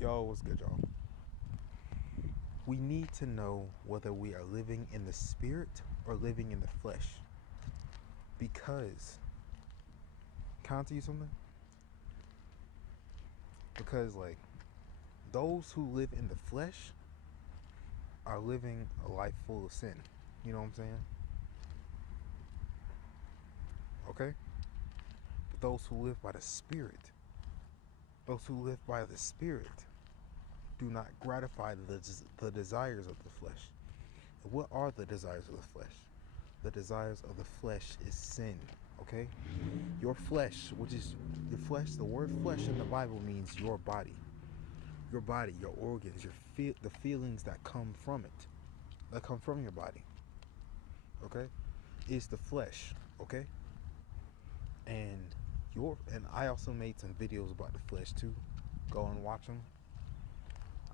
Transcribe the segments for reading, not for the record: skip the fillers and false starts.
Yo, what's good, y'all? We need to know whether we are living in the spirit or living in the flesh. Because, can I tell you something? Because, like, those who live in the flesh are living a life full of sin. You know what I'm saying? Okay? But those who live by the spirit, do not gratify the desires of the flesh. And what are the desires of the flesh? The desires of the flesh is sin. Okay? Your flesh, which is your flesh, the word flesh in the Bible means your body. Your body, your organs, the feelings that come from it, that come from your body. Okay? Is the flesh. Okay? And I also made some videos about the flesh too. Go and watch them.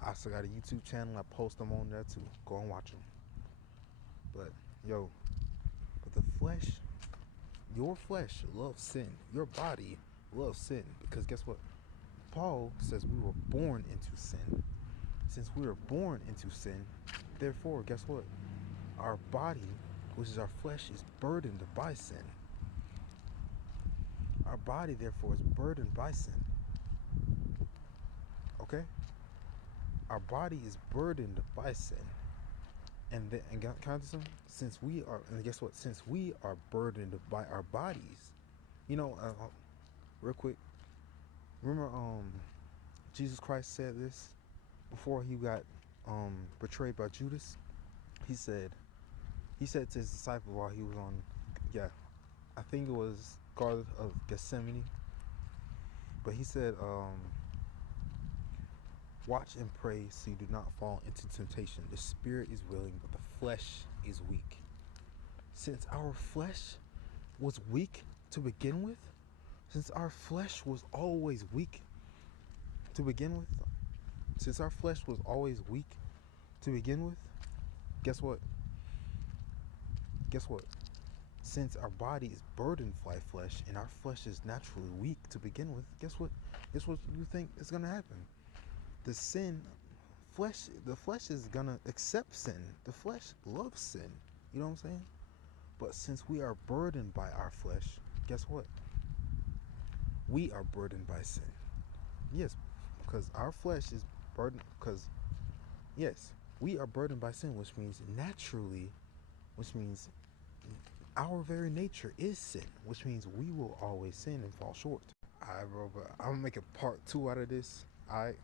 I also got a YouTube channel. I post them on there too. Go and watch them. But but the flesh, your flesh loves sin. Your body loves sin because guess what? Paul says we were born into sin. Since we were born into sin, therefore, guess what? Our body, which is our flesh, is burdened by sin. Our body, therefore, is burdened by sin. Okay? Our body is burdened by sin. And can I do something? Guess what? Since we are burdened by our bodies, real quick, remember, Jesus Christ said this before he got betrayed by Judas. He said to his disciple while he was on, I think it was Garden of Gethsemane, but he said, watch and pray so you do not fall into temptation. The spirit is willing, but the flesh is weak. Since our flesh was weak to begin with, since our flesh was always weak to begin with, guess what? Since our body is burdened by flesh and our flesh is naturally weak to begin with, guess what you think is going to happen? The flesh is going to accept sin. The flesh loves sin. You know what I'm saying? But since we are burdened by our flesh, guess what? We are burdened by sin. Yes, because our flesh is burdened, we are burdened by sin, which means our very nature is sin, which means we will always sin and fall short. Alright, bro, but I'm gonna make a part 2 out of this. Alright.